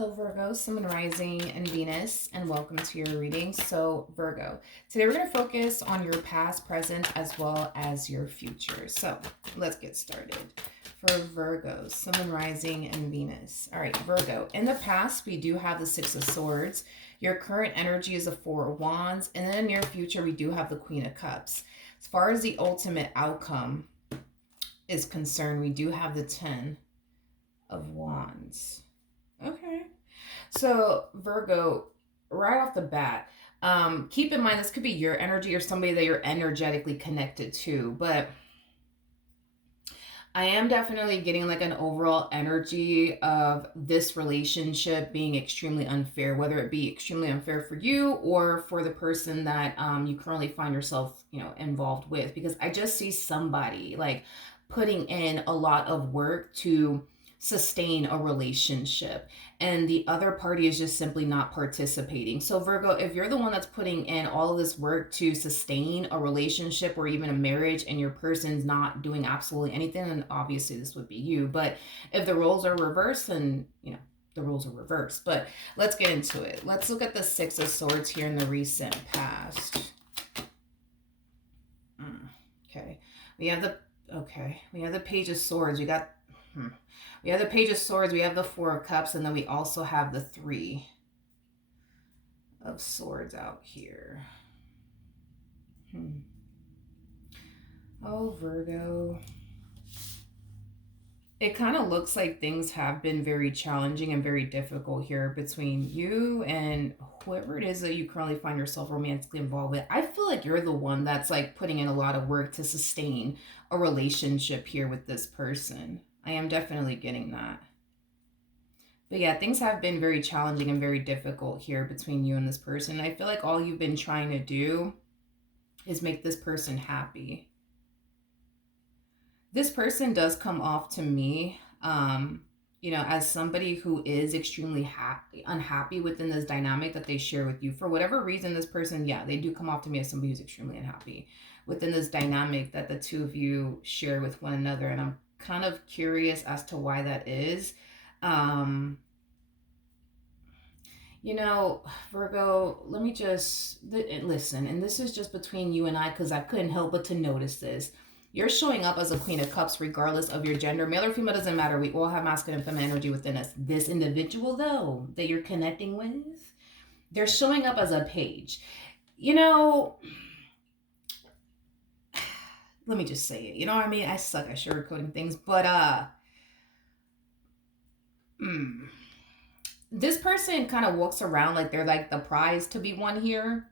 Hello Virgo, Sun, Moon, Rising, and Venus, and welcome to your reading. So Virgo, today we're going to focus on your past, present, as well as your future. So let's get started. For Virgo, Sun, Moon, Rising, and Venus. All right, Virgo, in the past we do have the Six of Swords. Your current energy is the Four of Wands, and then in the near future we do have the Queen of Cups. As far as the ultimate outcome is concerned, we do have the Ten of Wands. Okay. So Virgo, right off the bat, keep in mind this could be your energy or somebody that you're energetically connected to, but I am definitely getting like an overall energy of this relationship being extremely unfair, whether it be extremely unfair for you or for the person that you currently find yourself, involved with. Because I just see somebody like putting in a lot of work to sustain a relationship and the other party is just simply not participating. So Virgo, if you're the one that's putting in all of this work to sustain a relationship or even a marriage and your person's not doing absolutely anything, then obviously this would be you. But if the roles are reversed, then the roles are reversed. But let's get into it. Let's look at the Six of Swords here in the recent past. Okay. We have the Page of Swords. We have the Page of Swords, we have the Four of Cups, and then we also have the Three of Swords out here. Oh, Virgo. It kind of looks like things have been very challenging and very difficult here between you and whoever it is that you currently find yourself romantically involved with. I feel like you're the one that's like putting in a lot of work to sustain a relationship here with this person. I am definitely getting that. But yeah, things have been very challenging and very difficult here between you and this person. I feel like all you've been trying to do is make this person happy. This person does come off to me, as somebody who is extremely unhappy within this dynamic that they share with you. For whatever reason, this person, they do come off to me as somebody who's extremely unhappy within this dynamic that the two of you share with one another. And I'm kind of curious as to why that is. Virgo, let me just listen, and this is just between you and I because I couldn't help but to notice this. You're showing up as a Queen of Cups regardless of your gender. Male or female doesn't matter. We all have masculine and feminine energy within us. This individual, though, that you're connecting with, they're showing up as a page. Let me just say it. You know what I mean? I suck at sugarcoating things, but this person kind of walks around like they're like the prize to be won here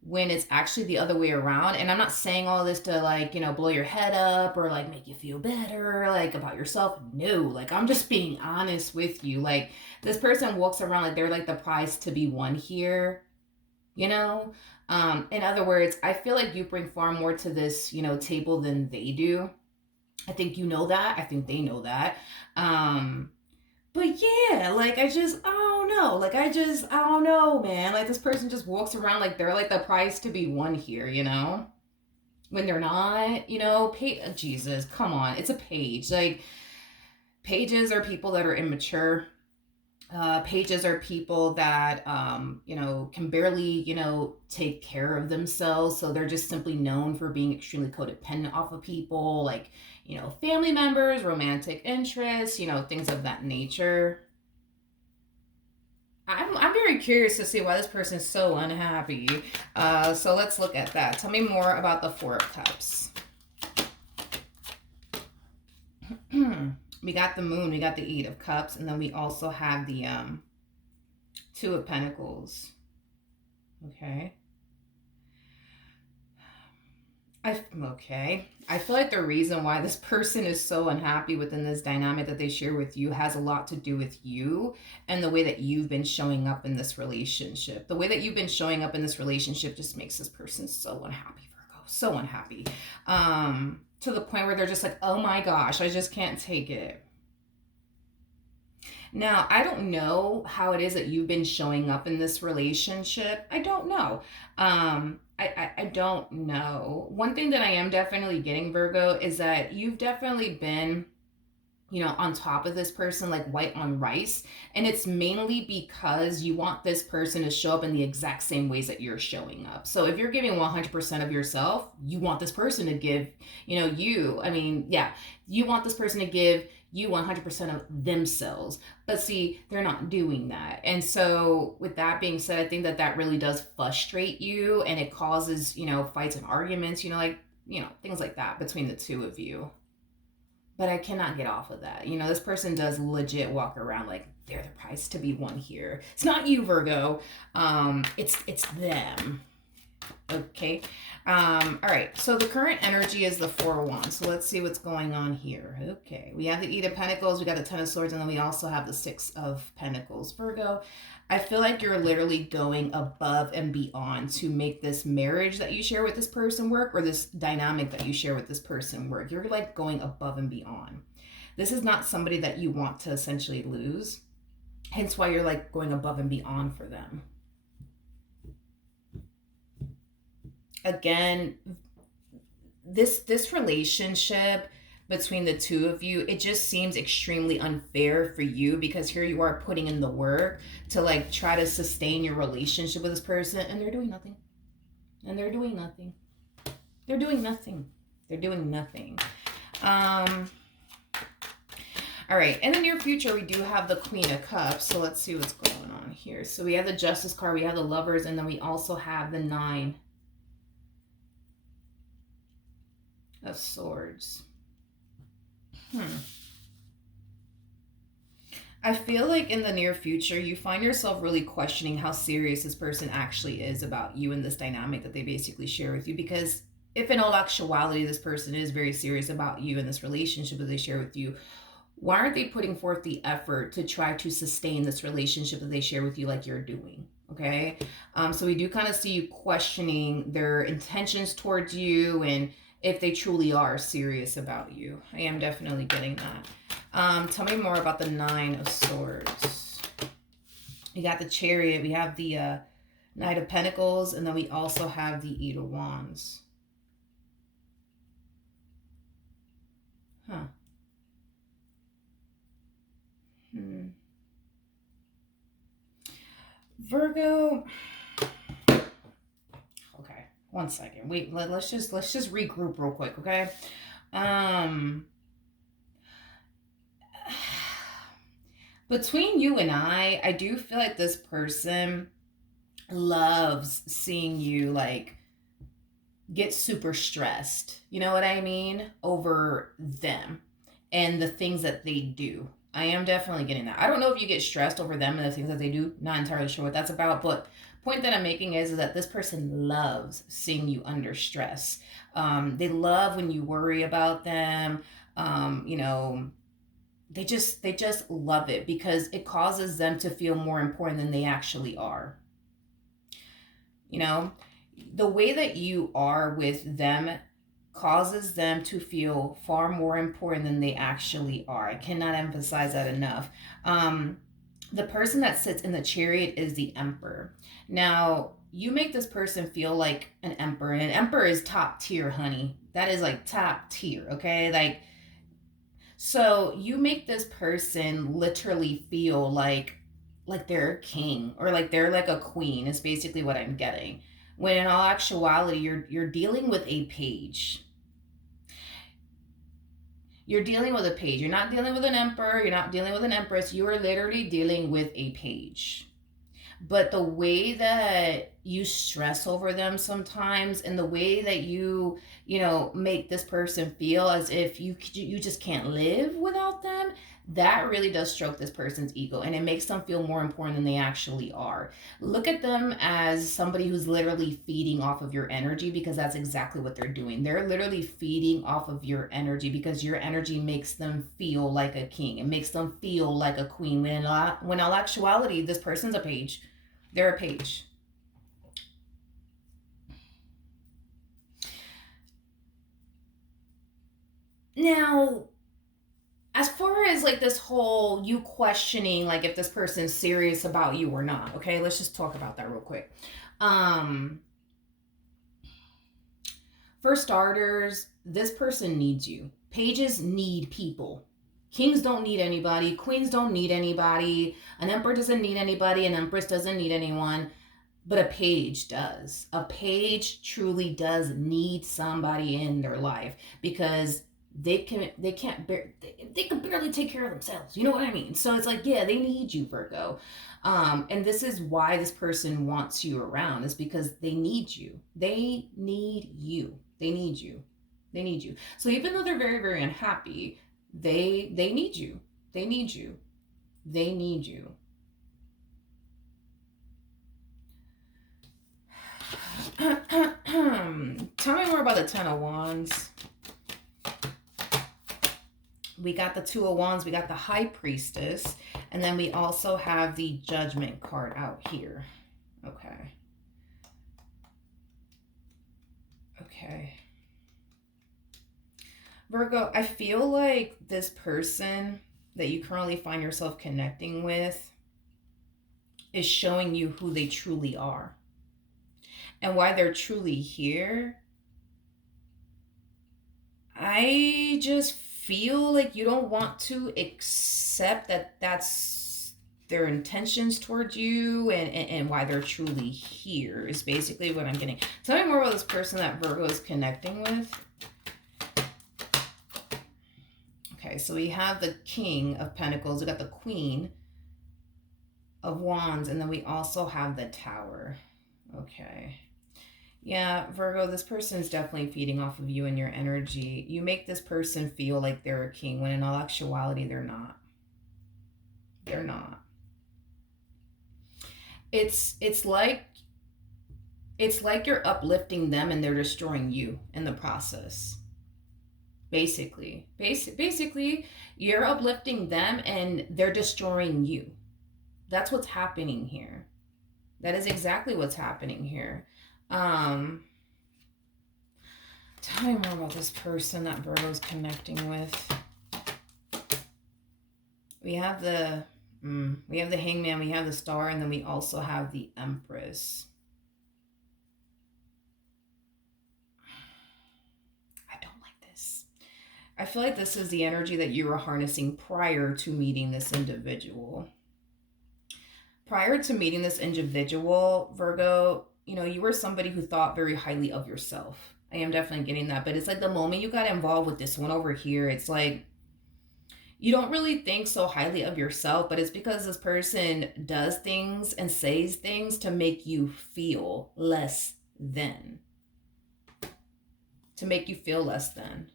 when it's actually the other way around. And I'm not saying all this to like, blow your head up or like make you feel better like about yourself. No, like I'm just being honest with you. Like this person walks around like they're like the prize to be won here, in other words, I feel like you bring far more to this, table than they do. I think you know that. I think they know that. But yeah, like I don't know. Like I don't know, man. Like this person just walks around like they're like the prize to be won here, when they're not, Jesus, come on. It's a page. Like pages are people that are immature. Pages are people that, can barely, take care of themselves. So they're just simply known for being extremely codependent off of people, like, family members, romantic interests, things of that nature. I'm very curious to see why this person is so unhappy. So let's look at that. Tell me more about the Four of Cups. We got the Moon, we got the Eight of Cups, and then we also have the Two of Pentacles. Okay. I feel like the reason why this person is so unhappy within this dynamic that they share with you has a lot to do with you and the way that you've been showing up in this relationship. The way that you've been showing up in this relationship just makes this person so unhappy, Virgo. So unhappy. To the point where they're just like, oh my gosh, I just can't take it. Now, I don't know how it is that you've been showing up in this relationship. I don't know. I don't know. One thing that I am definitely getting, Virgo, is that you've definitely been on top of this person like white on rice. And it's mainly because you want this person to show up in the exact same ways that you're showing up. So if you're giving 100% of yourself, you want this person to give, you want this person to give you 100% of themselves. But see, they're not doing that. And so with that being said, I think that that really does frustrate you, and it causes, fights and arguments, things like that between the two of you. But I cannot get off of that. This person does legit walk around like they're the prize to be won here. It's not you, Virgo. It's them. Okay. All right. So the current energy is the Four of Wands. So let's see what's going on here. Okay. We have the Eight of Pentacles, we got the Ten of Swords, and then we also have the Six of Pentacles. Virgo, I feel like you're literally going above and beyond to make this marriage that you share with this person work, or this dynamic that you share with this person work. You're like going above and beyond. This is not somebody that you want to essentially lose. Hence why you're like going above and beyond for them. Again, this relationship between the two of you, it just seems extremely unfair for you, because here you are putting in the work to like try to sustain your relationship with this person, and they're doing nothing. And they're doing nothing. They're doing nothing. They're doing nothing. All right, in the near future, we do have the Queen of Cups. So let's see what's going on here. So we have the Justice card, we have the Lovers, and then we also have the Nine of Swords. I feel like in the near future, you find yourself really questioning how serious this person actually is about you and this dynamic that they basically share with you. Because if in all actuality, this person is very serious about you and this relationship that they share with you, why aren't they putting forth the effort to try to sustain this relationship that they share with you like you're doing? Okay. So we do kind of see you questioning their intentions towards you, and if they truly are serious about you. I am definitely getting that. Tell me more about the Nine of Swords. We got the Chariot. We have the Knight of Pentacles. And then we also have the Eight of Wands. Virgo. Okay, one second. Wait, let's just regroup real quick, okay? Between you and I do feel like this person loves seeing you like get super stressed. You know what I mean? Over them and the things that they do. I am definitely getting that. I don't know if you get stressed over them and the things that they do. Not entirely sure what that's about, but point that I'm making is that this person loves seeing you under stress. They love when you worry about them. They just love it because it causes them to feel more important than they actually are. The way that you are with them causes them to feel far more important than they actually are. I cannot emphasize that enough. The person that sits in the Chariot is the Emperor. Now, you make this person feel like an emperor, and an emperor is top tier, honey. That is like top tier, okay? Like, so you make this person literally feel like they're a king, or like they're like a queen, is basically what I'm getting. When in all actuality, you're dealing with a page. You're dealing with a page. You're not dealing with an emperor. You're not dealing with an empress. You are literally dealing with a page. But the way that you stress over them sometimes, and the way that you make this person feel as if you just can't live without them, that really does stroke this person's ego, and it makes them feel more important than they actually are. Look at them as somebody who's literally feeding off of your energy, because that's exactly what they're doing. They're literally feeding off of your energy because your energy makes them feel like a king. It makes them feel like a queen, when in all actuality, this person's a page. They're a page. Now, as far as like this whole you questioning like if this person's serious about you or not, okay, let's just talk about that real quick. For starters, this person needs you. Pages need people. Kings don't need anybody. Queens don't need anybody. An emperor doesn't need anybody. An empress doesn't need anyone. But a page does. A page truly does need somebody in their life because they can't they can barely take care of themselves. You know what I mean? So it's like, yeah, they need you, Virgo. And this is why this person wants you around, is because they need you. They need you. They need you. They need you. So even though they're very, very unhappy, they need you. They need you. They need you. Tell me more about the Ten of Wands. We got the Two of Wands, we got the High Priestess, and then we also have the Judgment card out here. Okay. Okay. Virgo, I feel like this person that you currently find yourself connecting with is showing you who they truly are and why they're truly here. I just feel like you don't want to accept that that's their intentions towards you, and why they're truly here is basically what I'm getting. Tell me more about this person that Virgo is connecting with. Okay, so we have the King of Pentacles, we got the Queen of Wands, and then we also have the Tower. Okay. Yeah, Virgo, this person is definitely feeding off of you and your energy. You make this person feel like they're a king, when in all actuality, they're not. They're not. It's like you're uplifting them and they're destroying you in the process. Basically, you're uplifting them and they're destroying you. That's what's happening here. That is exactly what's happening here. Tell me more about this person that Virgo's connecting with. We have the Hangman, we have the Star, and then we also have the Empress. I don't like this. I feel like this is the energy that you were harnessing prior to meeting this individual. Prior to meeting this individual, Virgo, you were somebody who thought very highly of yourself. I am definitely getting that. But it's like the moment you got involved with this one over here, it's like you don't really think so highly of yourself, but it's because this person does things and says things to make you feel less than. To make you feel less than.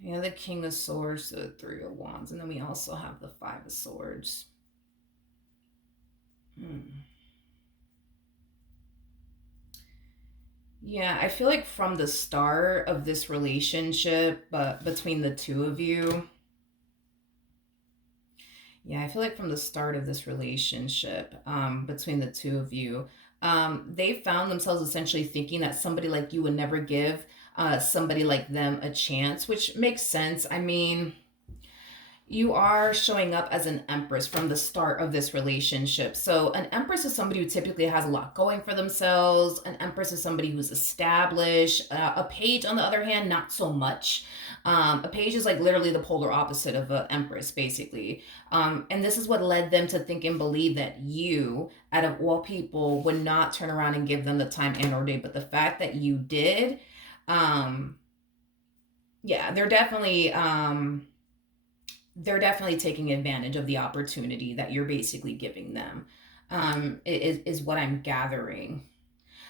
Yeah, the King of Swords, the Three of Wands, and then we also have the Five of Swords. Yeah, I feel like from the start of this relationship, but between the two of you, yeah, I feel like from the start of this relationship, between the two of you, they found themselves essentially thinking that somebody like you would never give somebody like them a chance, which makes sense. I mean, you are showing up as an empress from the start of this relationship. So an empress is somebody who typically has a lot going for themselves. An empress is somebody who's established. A page, on the other hand, not so much. A page is like literally the polar opposite of an empress, basically. And this is what led them to think and believe that you, out of all people, would not turn around and give them the time and or day. But the fact that you did, yeah, they're definitely taking advantage of the opportunity that you're basically giving them, is what I'm gathering.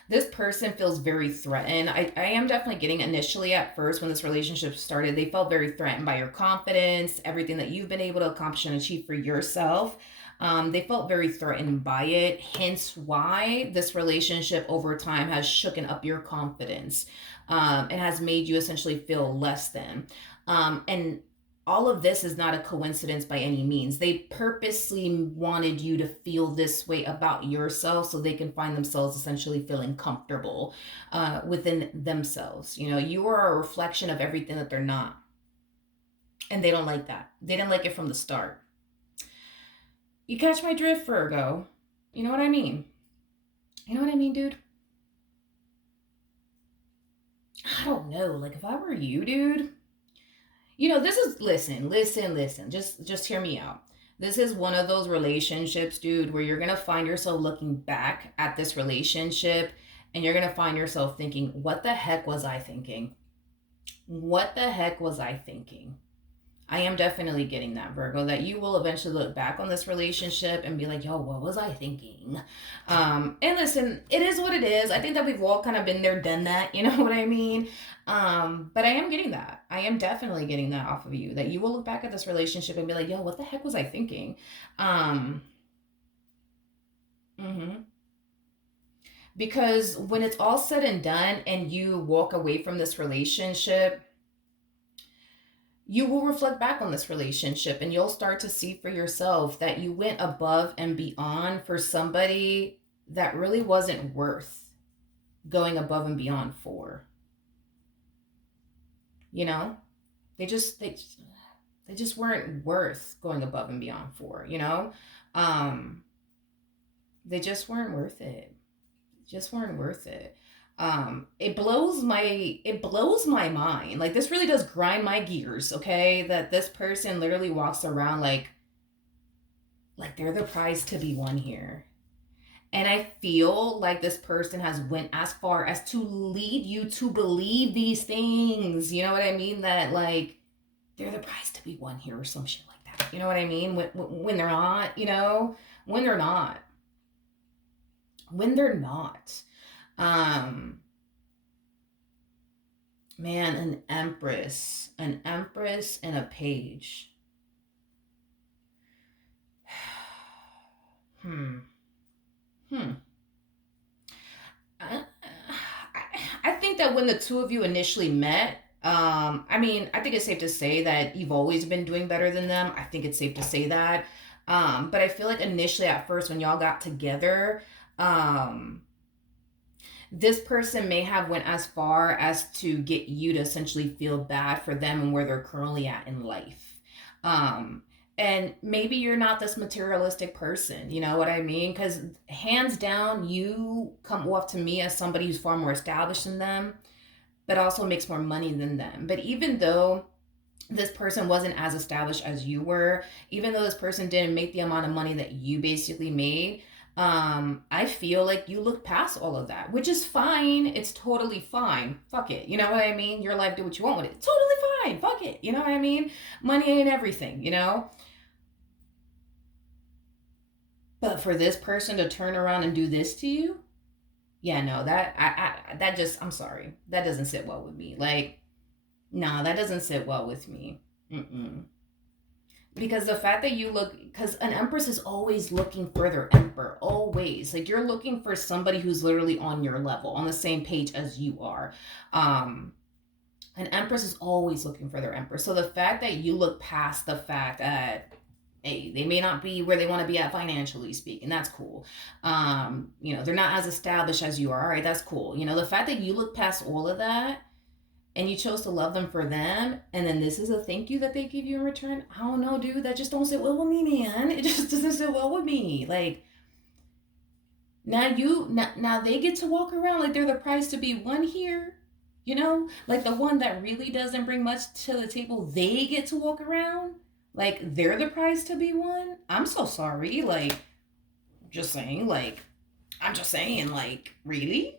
This person feels very threatened. I am definitely getting, initially at first when this relationship started, they felt very threatened by your confidence, everything that you've been able to accomplish and achieve for yourself. They felt very threatened by it, hence why this relationship over time has shooken up your confidence, and has made you essentially feel less than. And all of this is not a coincidence by any means. They purposely wanted you to feel this way about yourself so they can find themselves essentially feeling comfortable within themselves. You are a reflection of everything that they're not. And they don't like that. They didn't like it from the start. You catch my drift, Virgo? You know what I mean? You know what I mean, dude? I don't know. Like, if I were you, dude, This is, listen. Just hear me out. This is one of those relationships, dude, where you're gonna find yourself looking back at this relationship and you're gonna find yourself thinking, what the heck was I thinking? What the heck was I thinking? I am definitely getting that, Virgo, that you will eventually look back on this relationship and be like, yo, what was I thinking? And listen, it is what it is. I think that we've all kind of been there, done that. You know what I mean? But I am getting that. I am definitely getting that off of you, that you will look back at this relationship and be like, yo, what the heck was I thinking? Um, mhm. Because when it's all said and done and you walk away from this relationship, you will reflect back on this relationship and you'll start to see for yourself that you went above and beyond for somebody that really wasn't worth going above and beyond for. You know? They just they just weren't worth going above and beyond for. Um they just weren't worth it. Just weren't worth it. It blows my mind. Like, this really does grind my gears, okay? That this person literally walks around like they're the prize to be won here. And I feel like this person has went as far as to lead you to believe these things. You know what I mean? That, like, they're the prize to be won here or some shit like that. You know what I mean? When they're not, when they're not. When they're not. Um Man, an empress and a page. Hmm. Hmm. I, I think that when the two of you initially met, I think it's safe to say that you've always been doing better than them. I think it's safe to say that. But I feel like initially at first when y'all got together, um, this person may have went as far as to get you to essentially feel bad for them and where they're currently at in life. um and maybe you're not this materialistic person, you know what I mean? Because hands down, you come off to me as somebody who's far more established than them, but also makes more money than them. But even though this person wasn't as established as you were, even though this person didn't make the amount of money that you basically made, I feel like you look past all of that, which is fine. It's totally fine. Fuck it. You know what I mean? Your life, do what you want with it. Totally fine. Fuck it. You know what I mean? Money ain't everything. But for this person to turn around and do this to you, yeah, no, that just, I'm sorry. That doesn't sit well with me. Like, no, that doesn't sit well with me. Mm-mm. Because the fact that because an empress is always looking for their emperor, always. Like, you're looking for somebody who's literally on your level, on the same page as you are. Um, an empress is always looking for their emperor. So the fact that you look past the fact that, hey, they may not be where they want to be at financially speaking, that's cool. They're not as established as you are. All right, that's cool. The fact that you look past all of that and you chose to love them for them, and then this is a thank you that they give you in return. I don't know, dude. That just don't sit well with me, man. It just doesn't sit well with me. Like, now they get to walk around like they're the prize to be won here. Like the one that really doesn't bring much to the table, they get to walk around like they're the prize to be won. I'm so sorry. Like, just saying. Like, I'm just saying. Like, really?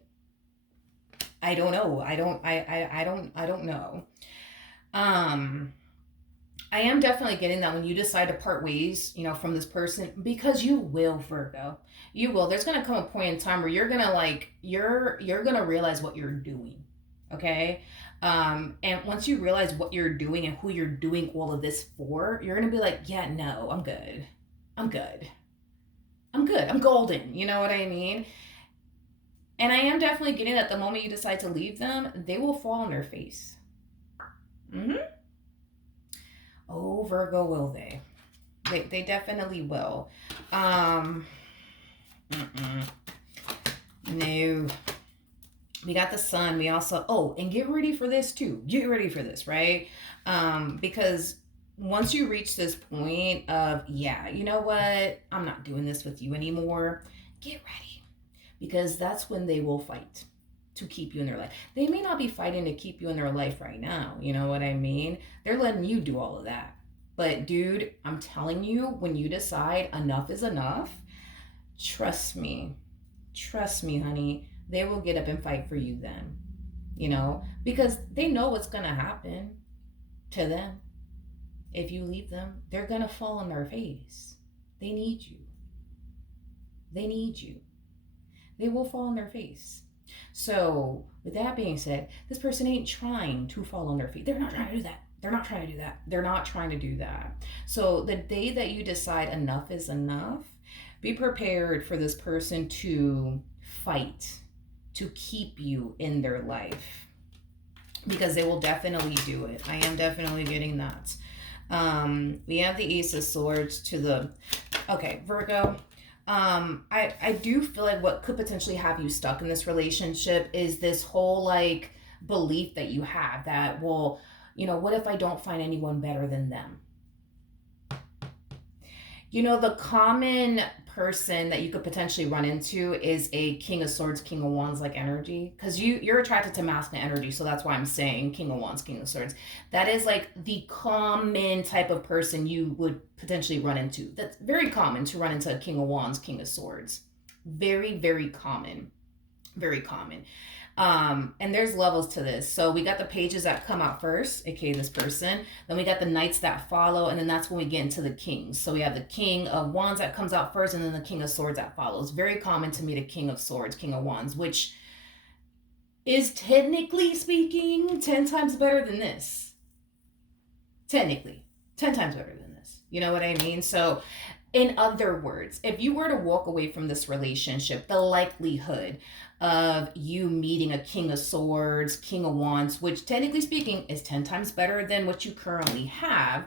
I don't know. I don't know. Um, I am definitely getting that when you decide to part ways, from this person, because you will, Virgo. You will. There's gonna come a point in time where you're gonna you're gonna realize what you're doing. Okay? And once you realize what you're doing and who you're doing all of this for, you're gonna be like, yeah, no, I'm good. I'm good. I'm good. I'm golden. You know what I mean? And I am definitely getting that the moment you decide to leave them, they will fall on their face. Mm-hmm. Oh, Virgo, will they? They definitely will. Um, mm-mm. No. We got the sun. We also, and get ready for this too. Get ready for this, right? Because once you reach this point of, yeah, you know what? I'm not doing this with you anymore. Get ready. Because that's when they will fight. to keep you in their life. They may not be fighting to keep you in their life right now. You know what I mean? They're letting you do all of that. But dude, I'm telling you, when you decide enough is enough, trust me, honey, they will get up and fight for you then, because they know what's going to happen to them. If you leave them, they're going to fall on their face. They need you. They need you. They will fall on their face. So, with that being said, this person ain't trying to fall on their feet. They're not trying to do that. They're not trying to do that. They're not trying to do that. So, the day that you decide enough is enough, be prepared for this person to fight to keep you in their life, because they will definitely do it. I am definitely getting that. We have the Ace of Swords to the... Okay, Virgo. I do feel like what could potentially have you stuck in this relationship is this whole like belief that you have that, well, what if I don't find anyone better than them? The common person that you could potentially run into is a King of Swords, King of Wands like energy, because you're attracted to masculine energy, so that's why I'm saying King of Wands, King of Swords. That is like the common type of person you would potentially run into. That's very common to run into a King of Wands, King of Swords. Very, very common. Very common. And there's levels to this. So we got the pages that come out first, aka this person. Then we got the knights that follow, and then that's when we get into the kings. So we have the King of Wands that comes out first, and then the King of Swords that follows. Very common to meet a King of Swords, King of Wands, which is technically speaking 10 times better than this. Technically, 10 times better than this. You know what I mean? So in other words, if you were to walk away from this relationship, the likelihood of you meeting a King of Swords, King of Wands, which technically speaking is 10 times better than what you currently have,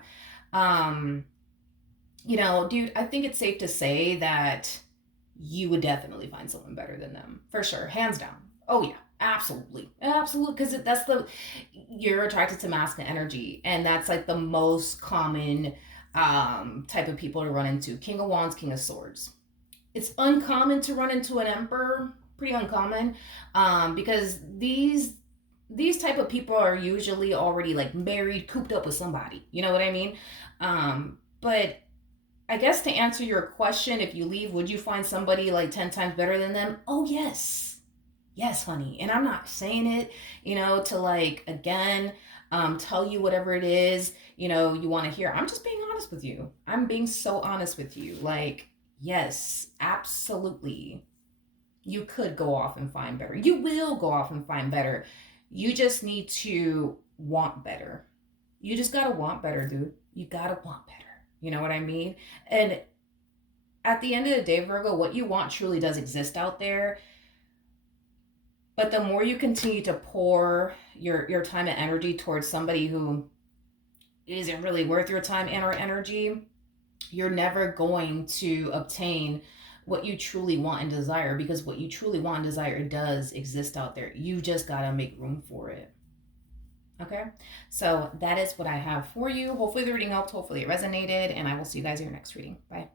dude, I think it's safe to say that you would definitely find someone better than them. For sure. Hands down. Oh, yeah. Absolutely. Absolutely. Because you're attracted to masculine energy. And that's like the most common type of people to run into. King of Wands, King of Swords. It's uncommon to run into an Emperor. Pretty uncommon. Because these type of people are usually already like married, cooped up with somebody. You know what I mean? But I guess to answer your question, if you leave, would you find somebody like 10 times better than them? Oh, yes. Yes, honey. And I'm not saying it, to like, again, tell you whatever it is, you want to hear. I'm just being honest with you. I'm being so honest with you. Like, yes, absolutely. You could go off and find better. You will go off and find better. You just need to want better. You just got to want better, dude. You got to want better. You know what I mean? And at the end of the day, Virgo, what you want truly does exist out there. But the more you continue to pour your time and energy towards somebody who isn't really worth your time and or energy, you're never going to obtain what you truly want and desire, because what you truly want and desire does exist out there. You just got to make room for it. Okay? So that is what I have for you. Hopefully the reading helped. Hopefully it resonated. And I will see you guys in your next reading. Bye.